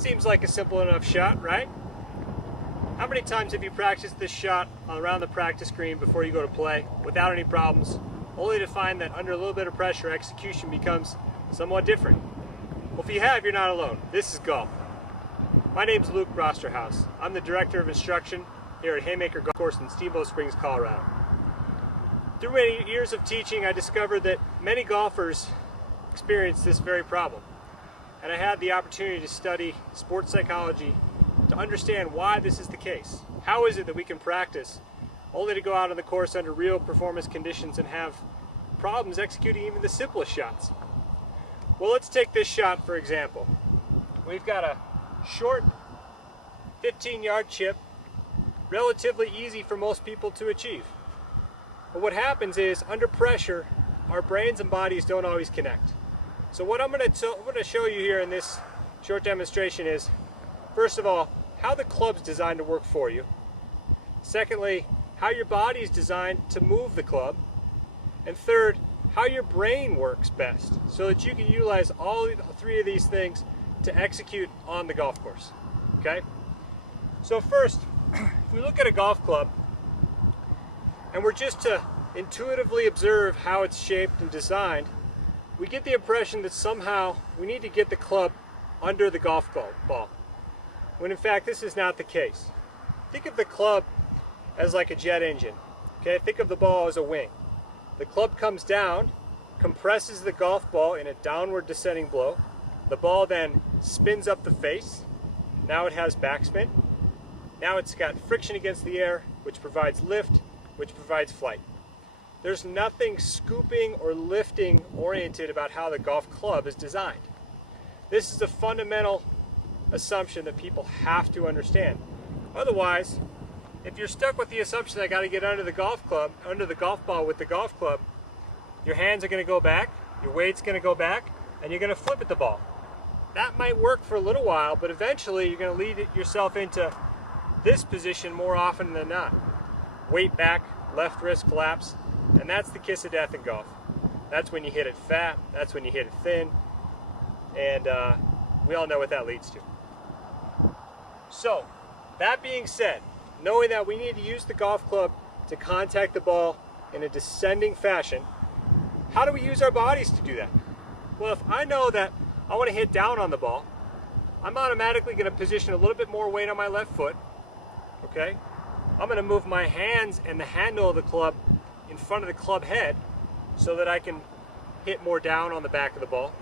Seems like a simple enough shot, right? How many times have you practiced this shot around the practice green before you go to play without any problems, only to find that under a little bit of pressure, execution becomes somewhat different? Well, if you have, you're not alone. This is golf. My name's Luke Brosterhous. I'm the Director of Instruction here at Haymaker Golf Course in Steamboat Springs, Colorado. Through many years of teaching, I discovered that many golfers experience this very problem. And I had the opportunity to study sports psychology to understand why this is the case. How is it that we can practice only to go out on the course under real performance conditions and have problems executing even the simplest shots? Well, let's take this shot for example. We've got a short 15-yard chip, relatively easy for most people to achieve. But what happens is, under pressure, our brains and bodies don't always connect. So what I'm going to show you here in this short demonstration is, first of all, how the club's designed to work for you. Secondly, how your body is designed to move the club. And third, how your brain works best so that you can utilize all three of these things to execute on the golf course. Okay? So first, if we look at a golf club and we're just to intuitively observe how it's shaped and designed, we get the impression that somehow we need to get the club under the golf ball, when in fact this is not the case. Think of the club as like a jet engine. Okay, think of the ball as a wing. The club comes down, compresses the golf ball in a downward descending blow. The ball then spins up the face. Now it has backspin. Now it's got friction against the air, which provides lift, which provides flight. There's nothing scooping or lifting oriented about how the golf club is designed. This is a fundamental assumption that people have to understand. Otherwise, if you're stuck with the assumption I got to get under the golf ball with the golf club, your hands are going to go back, your weight's going to go back, and you're going to flip at the ball. That might work for a little while, but eventually you're going to lead yourself into this position more often than not. Weight back, left wrist collapse, and that's the kiss of death in golf. That's when you hit it fat, that's when you hit it thin, and we all know what that leads to. So, that being said, knowing that we need to use the golf club to contact the ball in a descending fashion, how do we use our bodies to do that? Well, if I know that I want to hit down on the ball, I'm automatically going to position a little bit more weight on my left foot. Okay? I'm going to move my hands and the handle of the club in front of the club head so that I can hit more down on the back of the ball.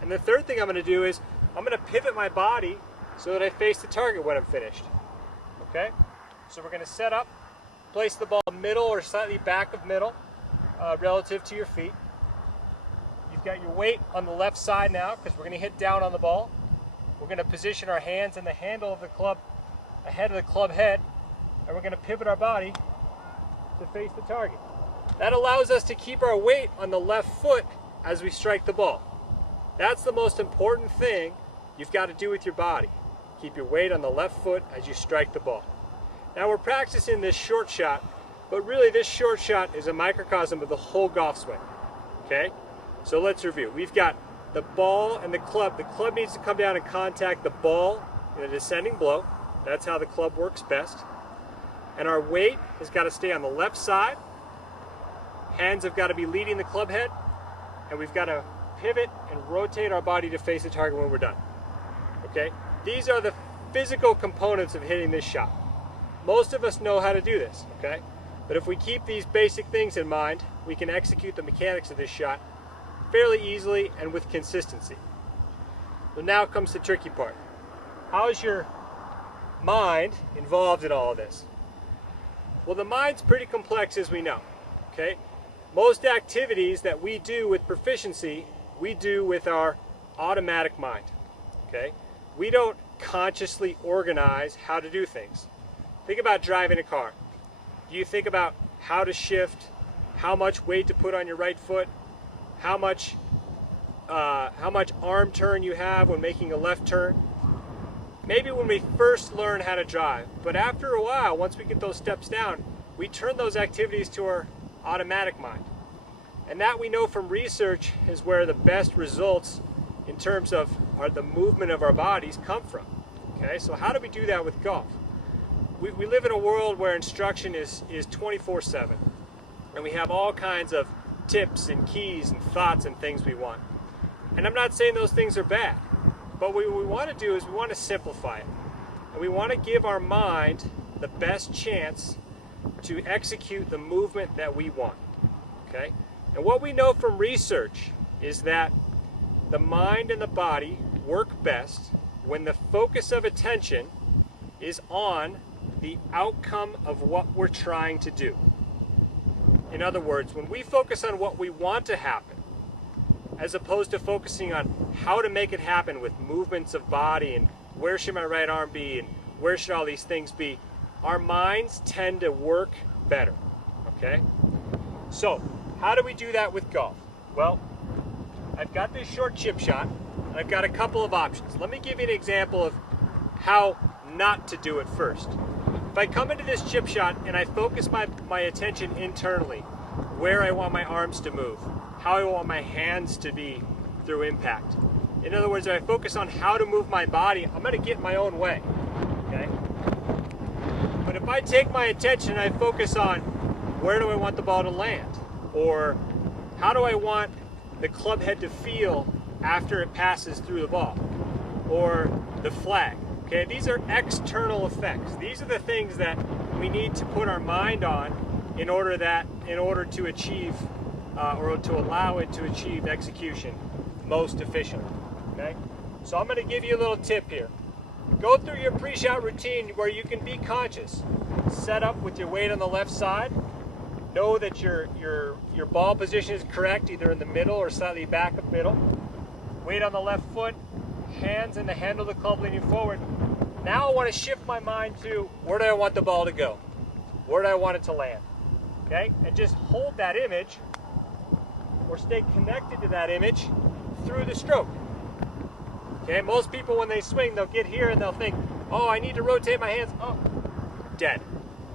And the third thing I'm going to do is I'm going to pivot my body so that I face the target when I'm finished. Okay? So we're going to set up, place the ball middle or slightly back of middle relative to your feet. You've got your weight on the left side now because we're going to hit down on the ball. We're going to position our hands and the handle of the club ahead of the club head, and we're going to pivot our body to face the target. That allows us to keep our weight on the left foot as we strike the ball. That's the most important thing you've got to do with your body. Keep your weight on the left foot as you strike the ball. Now we're practicing this short shot, but really this short shot is a microcosm of the whole golf swing. Okay? So let's review. We've got the ball and the club. The club needs to come down and contact the ball in a descending blow. That's how the club works best. And our weight has got to stay on the left side. Hands have got to be leading the club head. And we've got to pivot and rotate our body to face the target when we're done. Okay? These are the physical components of hitting this shot. Most of us know how to do this, okay? But if we keep these basic things in mind, we can execute the mechanics of this shot fairly easily and with consistency. So now comes the tricky part. How is your mind involved in all of this? Well, the mind's pretty complex, as we know, okay? Most activities that we do with proficiency, we do with our automatic mind, okay? We don't consciously organize how to do things. Think about driving a car. Do you think about how to shift, how much weight to put on your right foot, how much arm turn you have when making a left turn? Maybe when we first learn how to drive, but after a while, once we get those steps down, we turn those activities to our automatic mind. And that we know from research is where the best results in terms of the movement of our bodies come from. Okay, so how do we do that with golf? We live in a world where instruction is 24/7, and we have all kinds of tips and keys and thoughts and things we want. And I'm not saying those things are bad, but what we want to do is we want to simplify it. And we want to give our mind the best chance to execute the movement that we want. Okay? And what we know from research is that the mind and the body work best when the focus of attention is on the outcome of what we're trying to do. In other words, when we focus on what we want to happen, as opposed to focusing on how to make it happen with movements of body and where should my right arm be and where should all these things be, our minds tend to work better. Okay? So, how do we do that with golf? Well, I've got this short chip shot, and I've got a couple of options. Let me give you an example of how not to do it first. If I come into this chip shot and I focus my attention internally, where I want my arms to move, how I want my hands to be through impact. In other words, if I focus on how to move my body, I'm going to get in my own way. Okay? But if I take my attention and I focus on where do I want the ball to land, or how do I want the club head to feel after it passes through the ball, or the flag. Okay, these are external effects. These are the things that we need to put our mind on in order to achieve or to allow it to achieve execution most efficiently. Okay, so I'm going to give you a little tip here. Go through your pre-shot routine where you can be conscious. Set up with your weight on the left side. Know that your ball position is correct, either in the middle or slightly back of middle. Weight on the left foot, hands in the handle of the club leaning forward. Now I want to shift my mind to where do I want the ball to go? Where do I want it to land? Okay, and just hold that image or stay connected to that image through the stroke. Okay, most people when they swing, they'll get here and they'll think, oh, I need to rotate my hands. Oh, dead.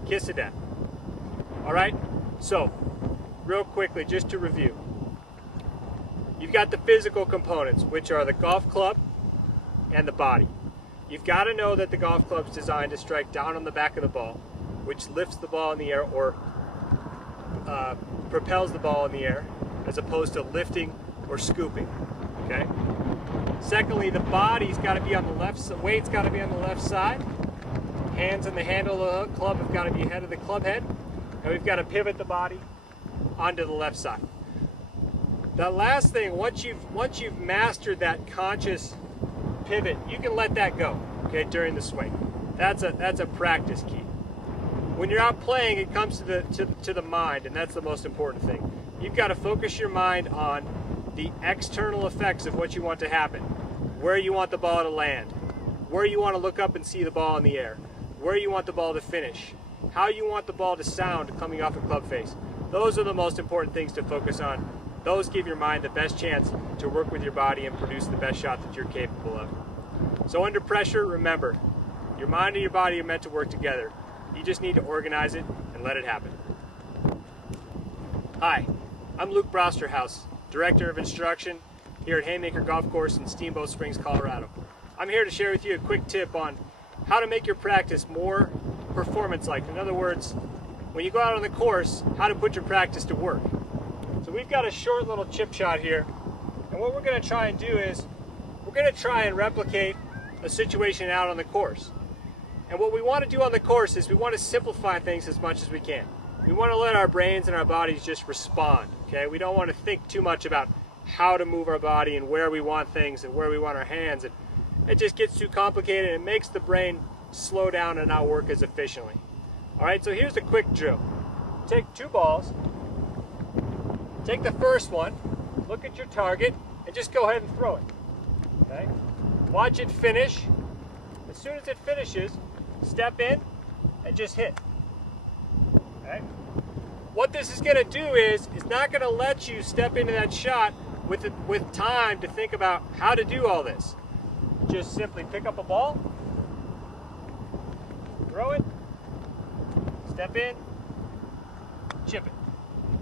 Kiss of death. All right, so real quickly, just to review. You've got the physical components, which are the golf club and the body. You've got to know that the golf club is designed to strike down on the back of the ball, which lifts the ball in the air or propels the ball in the air, as opposed to lifting or scooping. Okay. Secondly, the body's got to be on the left side, weight's got to be on the left side. Hands in the handle of the club have got to be ahead of the club head, and we've got to pivot the body onto the left side. The last thing, once you've mastered that conscious pivot, you can let that go, okay, during the swing. That's a practice key. When you're out playing, it comes to the mind, and that's the most important thing. You've got to focus your mind on the external effects of what you want to happen, where you want the ball to land, where you want to look up and see the ball in the air, where you want the ball to finish, how you want the ball to sound coming off a club face. Those are the most important things to focus on. Those give your mind the best chance to work with your body and produce the best shot that you're capable of. So under pressure, remember, your mind and your body are meant to work together. You just need to organize it and let it happen. Hi, I'm Luke Brosterhous, Director of Instruction here at Haymaker Golf Course in Steamboat Springs, Colorado. I'm here to share with you a quick tip on how to make your practice more performance-like. In other words, when you go out on the course, how to put your practice to work. So we've got a short little chip shot here, and what we're going to try and do is we're going to try and replicate a situation out on the course. And what we want to do on the course is we want to simplify things as much as we can. We want to let our brains and our bodies just respond, okay? We don't want to think too much about how to move our body and where we want things and where we want our hands. And it just gets too complicated and it makes the brain slow down and not work as efficiently. All right, so here's a quick drill. Take two balls. Take the first one, look at your target, and just go ahead and throw it. Okay? Watch it finish. As soon as it finishes, step in and just hit. Okay? What this is going to do is it's not going to let you step into that shot with time to think about how to do all this. Just simply pick up a ball, throw it, step in, chip it.